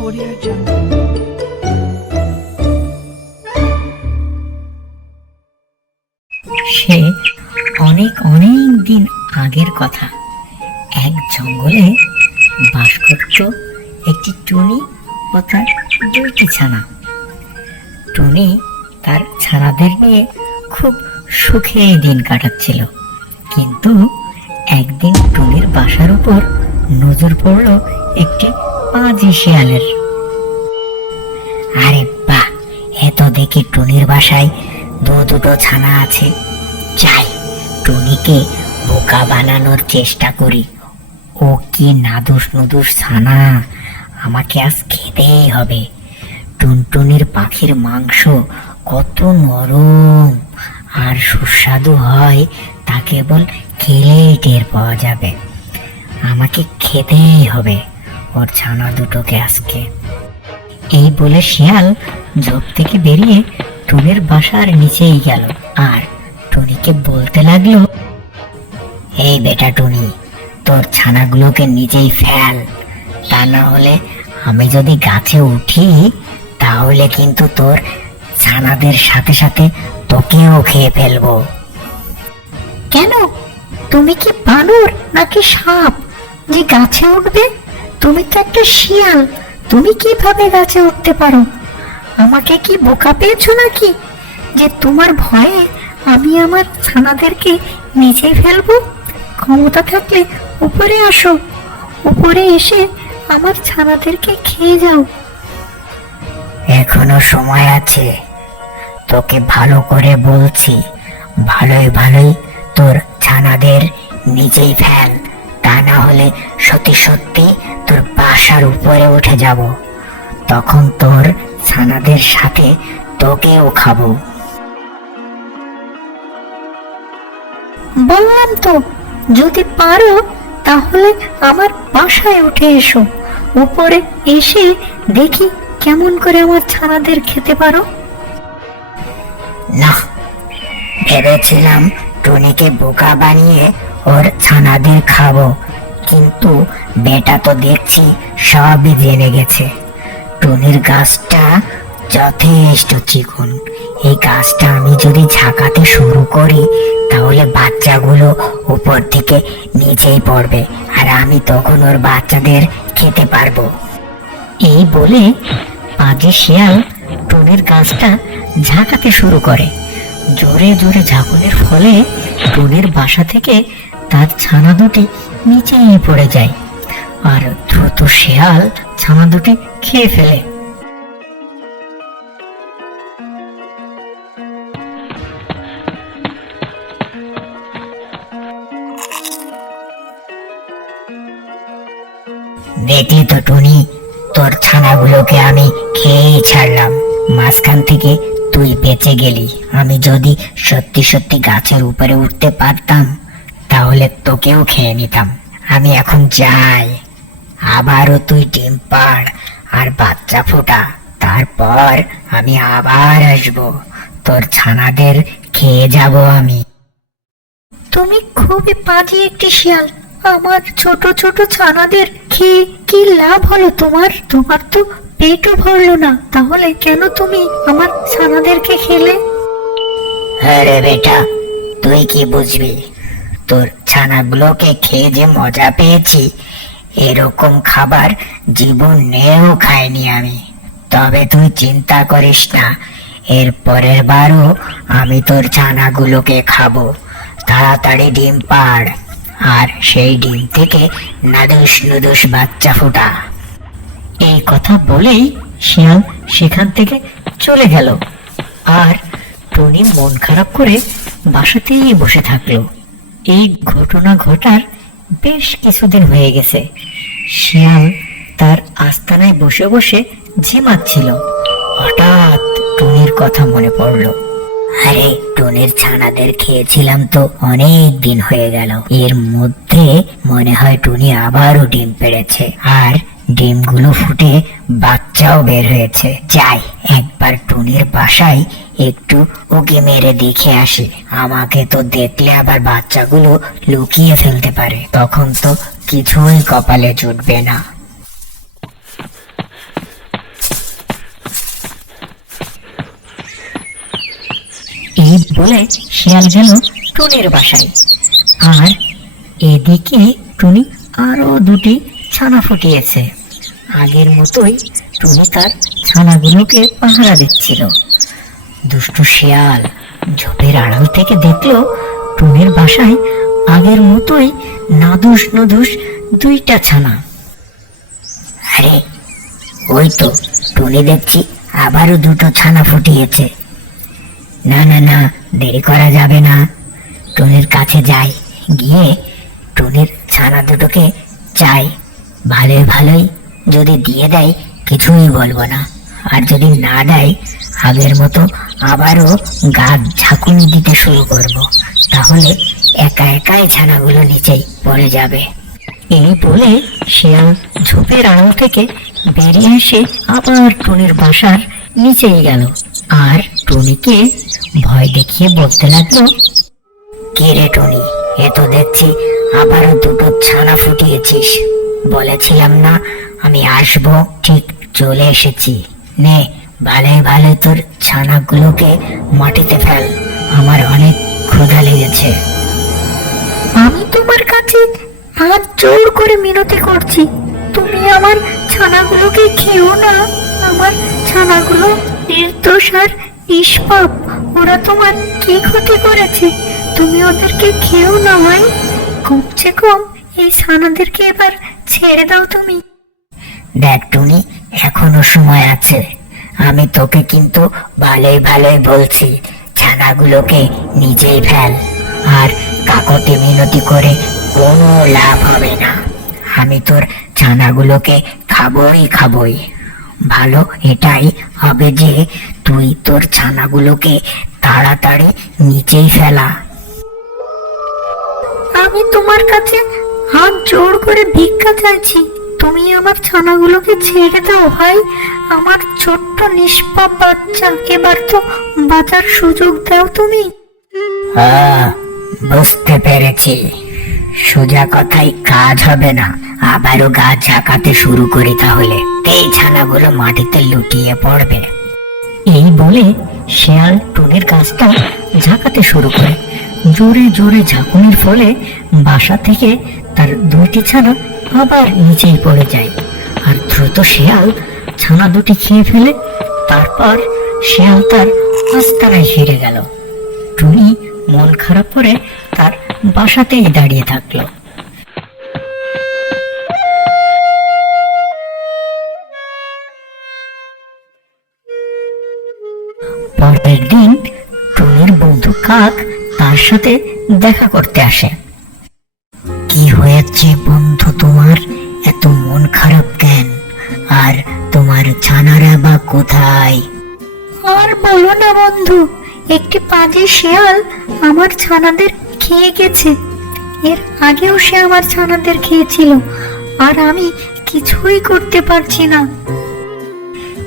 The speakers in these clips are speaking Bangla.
সে অনেক অনেক দিন আগের কথা। এক জঙ্গলে বাস করত একটি টুনি ও তার 2টি ছানা। টুনি তার ছানাদের নিয়ে খুব সুখে দিন কাটাচ্ছিল, কিন্তু একদিন টুনির বাসার উপর নজর পড়ল একটি পাজি শিয়ালের। আরে বাহ, এত দেখি টুনির বাসায় দুটো ছানা আছে। চাই টুনিকে বোকা বানানোর চেষ্টা করি। ও কি নাদুস নুদুস ছানা, আমাকে আজ খেতেই হবে। টুনটুনির পাখির মাংস কত নরম আর সুস্বাদু হয়, তা কেবল খেলেই টের পাওয়া যাবে। আমাকে খেতেই হবে ওর ছানা দুটোকে আজকে। এই বলে শিয়াল ঝোপ থেকে বেরিয়ে টুনির বাসার নিচেই গেল আর টুনিকে বলতে লাগলো, এই বেটা টুনি, তোর ছানাগুলোকে নিচেই ফেল, তা না হলে আমি যদি গাছে উঠি তাহলে কিন্তু তোর ছানাদের সাথে সাথে তোকেও খেয়ে ফেলবো। কেন, তুমি কি বানর নাকি সাপ যে গাছে উঠবে? তুমি তো একটা শিয়াল, তুমি কিভাবে গাছে উঠতে পারো? আমাকে কি বোকা পেয়েছো নাকি যে তোমার ভয়ে আমি আমার ছানাদেরকে নিচে ফেলবো? ক্ষমতা থাকলে উপরে আসো, উপরে এসে আমার ছানাদেরকে খেয়ে যাও। এখনো সময় আছে, তোকে ভালো করে বলছি, ভালোই ভালোই তোর ছানাদের নিচেই ফেল, তা না হলে সত্যি সত্যি তোর বাসার উপরে উঠে যাব, তখন তোর ছানাদের সাথে তোকেও খাবো। বললাম তো, যদি পারো তাহলে আমার বাসায় উঠে এসো, উপরে এসে দেখি কেমন করে আমার ছানাদের খেতে পারো। না, ভেবেছিলাম টুনিকে বোকা বানিয়ে ওর ছানাদের খাবো, কিন্তু বেটা তো দেখছি সবই জেনে গেছে। টুনির গাছটা যথেষ্ট চিকন, এই গাছটা আমি যদি ঝাঁকাতে শুরু করি তাহলে বাচ্চাগুলো উপর থেকে নিচেই পড়বে আর আমি তখন ওর বাচ্চাদের খেতে পারবো। এই বলে পাজি শিয়াল টুনির গাছটা ঝাঁকাতে শুরু করে। জোরে জোরে ঝাঁকুনির ফলে টুনির বাসা থেকে তার ছানা দুটি নিচেই পড়ে যায় আর দ্রুত শিয়াল ছানা দুটি খেয়ে ফেলে। দেখলি তো টুনি, তোর ছানাগুলোকে আমি খেয়েই ছাড়লাম, মাঝখান থেকে তুই বেঁচে গেলি। আমি যদি সত্যি সত্যি গাছের উপরে উঠতে পারতাম তাহলে তোকেও খেয়ে নিতাম। আমি এখন যাই, আবারও তুই ডিম পাড় আর বাচ্চা ফোটা, তারপর আমি আবার আসবো, তোর ছানাদের খেয়ে যাব আমি। তুমি খুবই পাজি একটি শিয়াল, আমার ছোট ছোট ছানাদের খেয়ে কি লাভ হলো তোমার? তোমার তো পেটও ভরলো না, তাহলে কেন তুমি আমার ছানাদেরকে খেলে? আরে বেটা, তুই কি বুঝবি? তোর ছানাগুলোকে খেয়ে যে মজা পেয়েছি, এরকম খাবার জীবনেও খাইনি আমি। তবে তুই চিন্তা করিস না, এর পরের বারও আমি তোর ছানাগুলোকে খাবো। তাড়াতাড়ি ডিম পাড় আর সেই ডিম থেকে নাদুস নুদুস বাচ্চা ফোটা। এই কথা বলেই শিয়াল সেখান থেকে চলে গেল আর টুনি মন খারাপ করে বাসাতেই বসে থাকলো। এই ঘটনা ঘটার বেশ কিছুদিন হয়ে গেছে। শিয়াল তার আস্তানায় বসে বসে ঝিমাচ্ছিল। হঠাৎ টুনির কথা মনে পড়লো। আরে, টুনির ছানাদের খেয়েছিলাম তো অনেক দিন হয়ে গেল, এর মধ্যে মনে হয় টুনি আবারও ডিম পেড়েছে আর ডিমগুলো ফুটে বাচ্চাও বের হয়েছে। যাই, একবার টুনির বাসায় একটু উকি মেরে দেখে আসি, আমাকে তো দেখলে আবার বাচ্চাগুলো লুকিয়ে ফেলতে পারে, তখন তো কিছুই কপালে জুটবে না। এই বলে শিয়াল গেল টুনির বাসায়। আর এদিকে টুনি আরো দুটি ছানা ফুটিয়েছে। আগের মতোই টুনি তার ছানাগুলোকে পাহারা দিচ্ছিল। দুষ্টু শিয়াল ঝোপের আড়াল থেকে দেখলো টুনির বাসায় আগের মতোই নাদুস নুদুস দুইটা ছানা। আরে ওই তো টুনি দেখছি আবারও দুটো ছানা ফুটিয়েছে। না না না, দেরি করা যাবে না, টুনির কাছে যাই, গিয়ে টুনির ছানা দুটোকে চাই। ভালোই ভালোই যদি দিয়ে দেয় কিছুই বলবো না, আর যদি না দেয় আগের মতো আবারও গাছ ঝাঁকুনি দিতে শুরু করব, তাহলে একা একাই ছানাগুলো নিচেই পড়ে যাবে। এই বলে শিয়াল ঝোপের আড়াল থেকে বেরিয়ে এসে আবার টুনির বাসার নিচেই গেল। আর টুনিকে ভয় দেখিয়ে বলতে লাগলো, কে রে টুনি, এ তো দেখছি আবারও দুটো ছানা ফুটিয়েছিস। বলেছিলাম না আমি আসবো, ঠিক চলে এসেছি। নে ভালোই ভালো তোর ছানাগুলোকে মাটিতে ফেল, আমার অনেক ক্ষুধা লেগেছে। আমি তোমার কাছে হাত জোর করে মিনতি করছি, তুমি আমার ছানাগুলোকে খেও না। আমার ছানাগুলো নির্দোষ আর নিষ্পাপ, ওরা তোমার কি ক্ষতি করেছে? তুমি ওদেরকে খেও না ভাই, কমছে কম এই ছানাদেরকে এবার ছেড়ে দাও তুমি। দেখ টুনি, এখনো সময় আছে, আমি তোকে কিন্তু ভালোই ভালোই বলছি, ছানাগুলোকে নিজেই ফেল। আর কাকতি মিনতি করে কোনো লাভ হবে না, আমি তোর ছানাগুলোকে খাবই। ভালো এটাই হবে যে তুই তোর ছানাগুলোকে তাড়াতাড়ি নিচেই ফেলা। আমি তোমার কাছে হাত জোড় করে ভিক্ষা চাইছি, তুমি আমার ছানাগুলোকে ছেড়ে দাও ভাই, আমার ছোট্ট নিষ্পাপ বাচ্চা, এবার তো বাঁচার সুযোগ দাও তুমি। বুঝতে পেরেছি, সোজা কথায় কাজ হবে না, আবারও গাছ ঝাঁকাতে শুরু করি, তাহলে এই ছানাগুলো মাটিতে লুটিয়ে পড়বে। এই বলে শিয়াল টুনির গাছটা ঝাঁকাতে শুরু করে। জোরে জোরে ঝাঁকুনির ফলে বাসা থেকে তার দুটি ছানা আবার নিচেই পড়ে যায়। আর দ্রুত শিয়াল ছানা দুটি খেয়ে ফেলে। তারপর শিয়াল তার আস্তানায় ফিরে গেল। টুনি মন খারাপ করে তার বাসাতেই দাঁড়িয়ে থাকলো। পরের দিন টুনির বন্ধু কাক তার সাথে দেখা করতে আসে। কি হয়েছে বন্ধু তোমার, এত মন খারাপ কেন? আর তোমার ছানারা বা কোথায়? আর বলো না বন্ধু, একটি পাজি শিয়াল আমার ছানাদের খেয়ে গেছে। এর আগেও সে আমার ছানাদের খেয়েছিল, আর আমি কিছুই করতে পারছি না।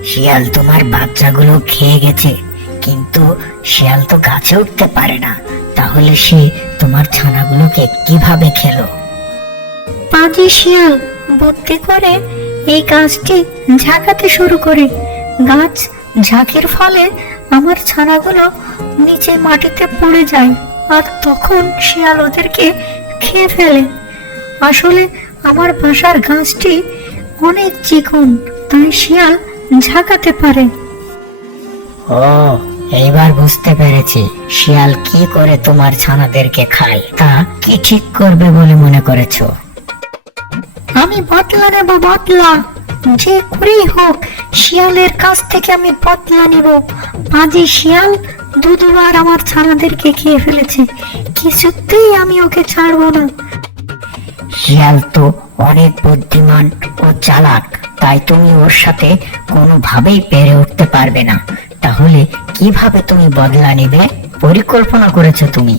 শিয়াল তোমার বাচ্চাগুলো খেয়ে গেছে, কিন্তু শিয়াল তো গাছে উঠতে পারে না, তাহলে সে তোমার ছানাগুলোকে কিভাবে খেলো? পাজি শিয়াল বুদ্ধি করে এই গাছটি ঝাঁকাতে শুরু করে। গাছ ঝাঁকের ফলে আমার ছানাগুলো নিচে মাটিতে পড়ে যায়, আর তখন শিয়াল ওদেরকে খেয়ে ফেলে। আসলে আমার বাসার গাছটি অনেক চিকন, তাই শিয়াল ঝাঁকাতে পারে। ও, এইবার বুঝতে পেরেছি শিয়াল কি করে তোমার ছানাদেরকে খায়। তা কি ঠিক করবে বলে মনে করেছো? আমি বদলা নেব, বদলা যে করেই হোক শিয়ালের কাছ থেকে আমি বদলা নেব। পাজি শিয়াল দুবার আমার ছানাদেরকে খেয়ে ফেলেছে, কিছুতেই আমি ওকে ছাড়বো না। শিয়াল তো অনেক বুদ্ধিমান ও চালাক, তাই তুমি ওর সাথে কোনোভাবেই পেরে উঠতে পারবে না। তাহলে কিভাবে তুমি বদলা নেবে পরিকল্পনা করেছো তুমি?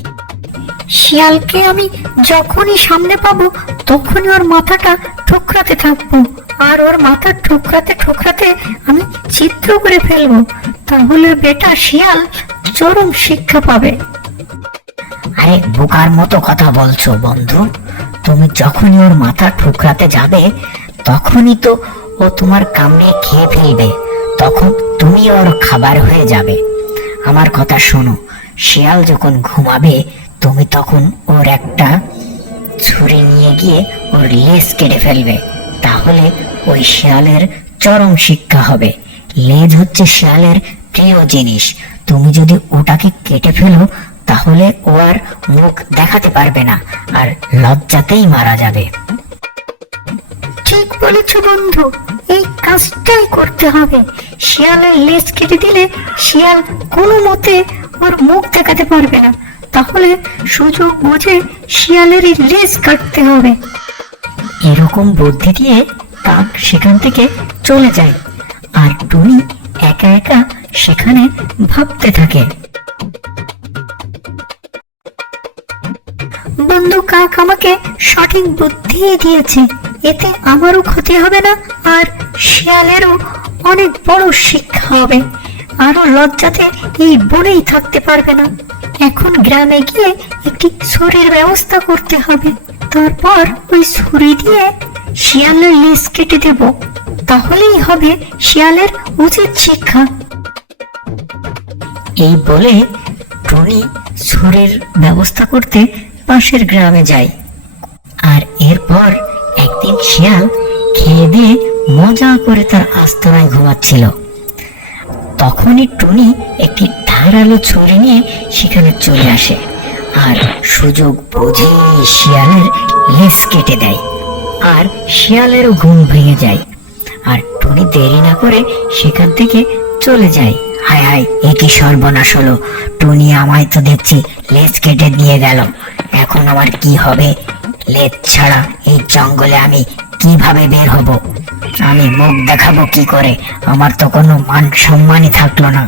শিয়ালকে আমি যখনই সামনে পাবো তখনই ওর মাথাটা ঠুকরাতে থাকবো, আর ওর মাথা ঠুকরাতে ঠুকরাতে আমি ছিদ্র করে ফেলবো, তাহলে বেটা শিয়াল চরম শিক্ষা পাবে। আরে বোকার মতো কথা বলছো বন্ধু, তুমি যখনই ওর মাথা ঠুকরাতে যাবে তখনই তো ও তোমার কামড়ে খেয়ে ফেলবে, তখন তুমি ওর খাবার হয়ে যাবে। আমার কথা শোনো, শিয়াল যখন ঘুমাবে তুমি তখন ওর একটা ছুরি নিয়ে গিয়ে ওর লেজ কেটে ফেলবে। তাহলে ওই শিয়ালের চরম শিক্ষা হবে। লেজ হচ্ছে শিয়ালের প্রিয় জিনিস। তুমি যদি ওটাকে কেটে ফেলো তাহলে ও আর মুখ দেখাতে পারবে না, আর লজ্জাতেই মারা যাবে। ঠিক বলেছ বন্ধু, এই কাজটাই করতে হবে। শিয়ালের লেজ কেটে দিলে শিয়াল কোনো মতে ওর মুখ দেখাতে পারবে না। তাহলে সুযোগ বুঝে শিয়ালের লেজ কাটতে হবে। এরকম বুদ্ধি দিয়ে কাক সেখান থেকে চলে যায়, আর টুনি একা একা সেখানে ভাবতে থাকে। বন্ধু কাক আমাকে সঠিক বুদ্ধি দিয়েছে, এতে আমারও ক্ষতি হবে না, আর শিয়ালেরও অনেক বড় শিক্ষা হবে। আরো লজ্জাতে এই বনেই থাকতে পারবে না। এখন গ্রামে গিয়ে একটি ছুরির ব্যবস্থা করতে হবে। তারপর ওই ছুরি দিয়ে শিয়ালের লেজ কেটে দেব, তাহলেই হবে শিয়ালের উচিত শিক্ষা। এই বলে টুনি ছুরির ব্যবস্থা করতে পাশের গ্রামে যায়। আর এরপর একদিন শিয়াল খেয়ে দিয়ে মজা করে তার আস্তরায় ঘুমাচ্ছিল। তখনই টুনি একটি ধারালো ছুরি নিয়ে সেখানে চলে আসে, আর সুযোগ বুঝে শিয়ালের লেজ কেটে দেয়। আর শিয়ালেরও ঘুম ভেঙে যায়, আর টুনি দেরি না করে সেখান থেকে চলে যায়। হায় হায়, এ কি সর্বনাশ হলো! টুনি আমায় তো দেখছি লেজ কেটে দিয়ে গেল। এখন আমার কি হবে? লেজ ছাড়া এই জঙ্গলে আমি কিভাবে বের হব? আমি মুখ দেখাবো কি করে? আমার তো কোনো মান সম্মানই থাকলো না।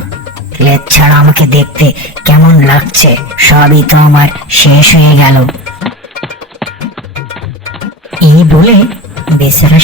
লেজ ছাড়া আমাকে দেখতে কেমন লাগছে, সবই তো আমার শেষ হয়ে গেল। এই বলে বেচারা